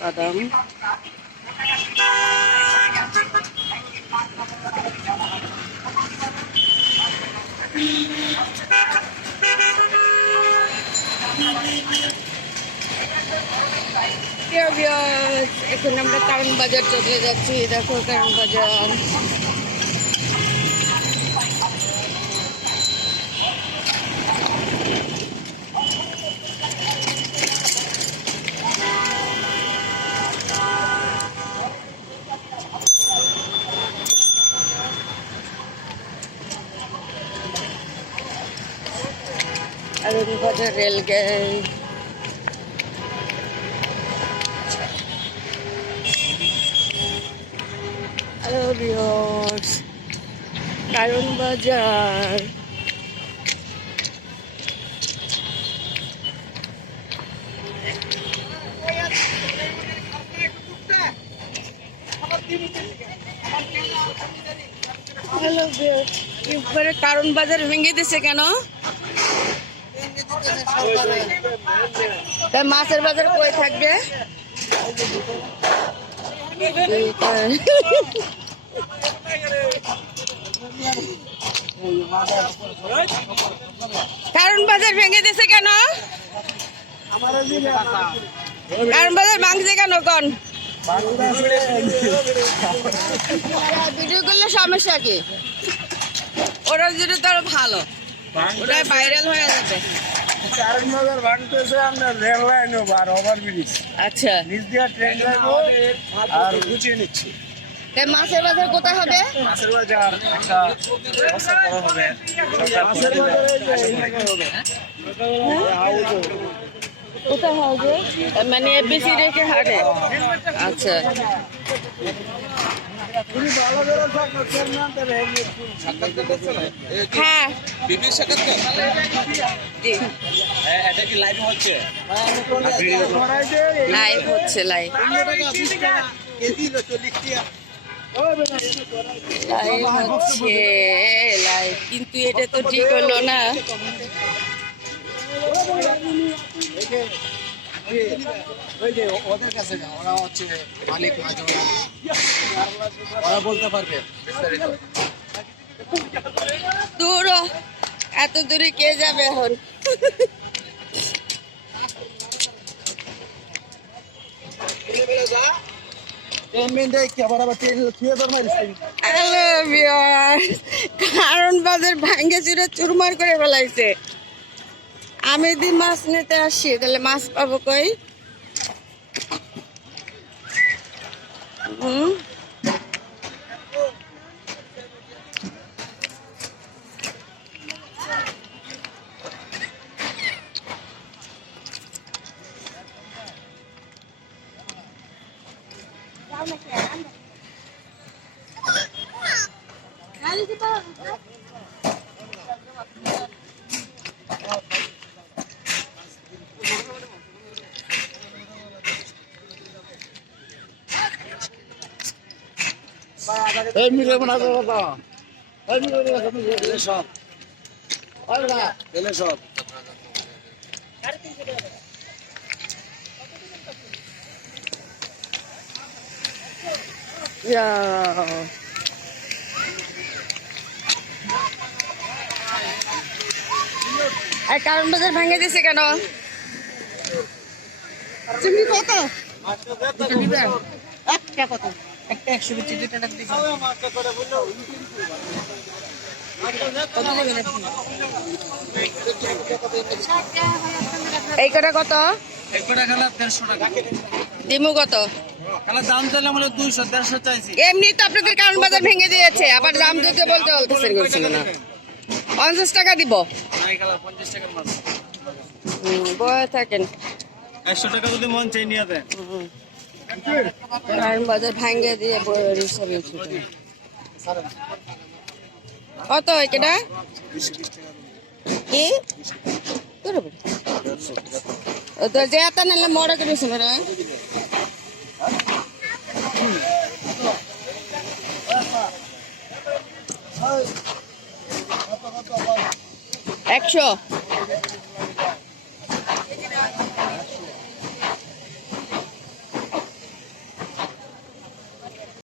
বাদাম এখন আমরা কারণ বাজার চলে যাচ্ছি। দেখো কারণ বাজার বাজার রেলগেট কারণ বাজার এবারে কারণ বাজার ভেঙে দিছে কেন? মাছের বাজার কই থাকবে? কারণ বাজার ভেঙে দিছে কেন? কারণ বাজার ভাঙছে কেন? কোন ভিডিও করলে সমস্যা কি? ওরা যদি তো ভালো, ওটা ভাইরাল হয়ে যাবে। কারণ বাজার ভাঙতেছে আপনার রেল লাইন আর ওভারব্রিজ। আচ্ছা, নিচ দিয়ে ট্রেন যাবো আর গুছিয়ে নিচ্ছি। মাছের বাজার কোথায় হবে? মাছের বাজার একটা ব্যবস্থা করা হবে। মাছের বাজার কোথায় হবে? মানে এবিসি রেখে হাটে। আচ্ছা, হ্যাঁ এটা কি লাইভ হচ্ছে? লাইভ হচ্ছে, লাইভ হচ্ছে লাইভ, কিন্তু এটা তো ঠিক হলো না। ওদের কাছে না, ওরা হচ্ছে মালিক, ওরা বলতে পারবে। দূর, এত দূরে কে যাবে এখন? কারণ বাজার ভাঙ্গে চুরে চুরমার করে ফেলাইছে। আমি যদি মাছ নিতে আসি তাহলে মাছ পাবো কই? এই মিলে মনে হয় কথা, এই মিলে সব, এলে সব। কারণ বাজার ভেঙে দিছে কেন? চিংড়ি কত? একটা কত? একটা 120, 2 টাকা দিবি। এই কটা কত? এক কটা খেলা 150 টাকা। ডিমু কত? খেলা দাম চাইলে মানে 200, 150 চাইছি। এমনি তো আপনাদের কারণ বাজার ভেঙে দিয়েছে, আবার দাম দিতে বলতেছেন না। 50 টাকা দিব। নাই খেলা 50 টাকার মাছ। বয়ে থাকেন। 100 টাকা যদি মন চাই নিয়ে দেন। কারণ বাজার ভাঙে দিয়ে বয়ে রিসরে কত এটা? 20 টাকা। কি? তো যে আতা নিলে মরে করেছে না? 100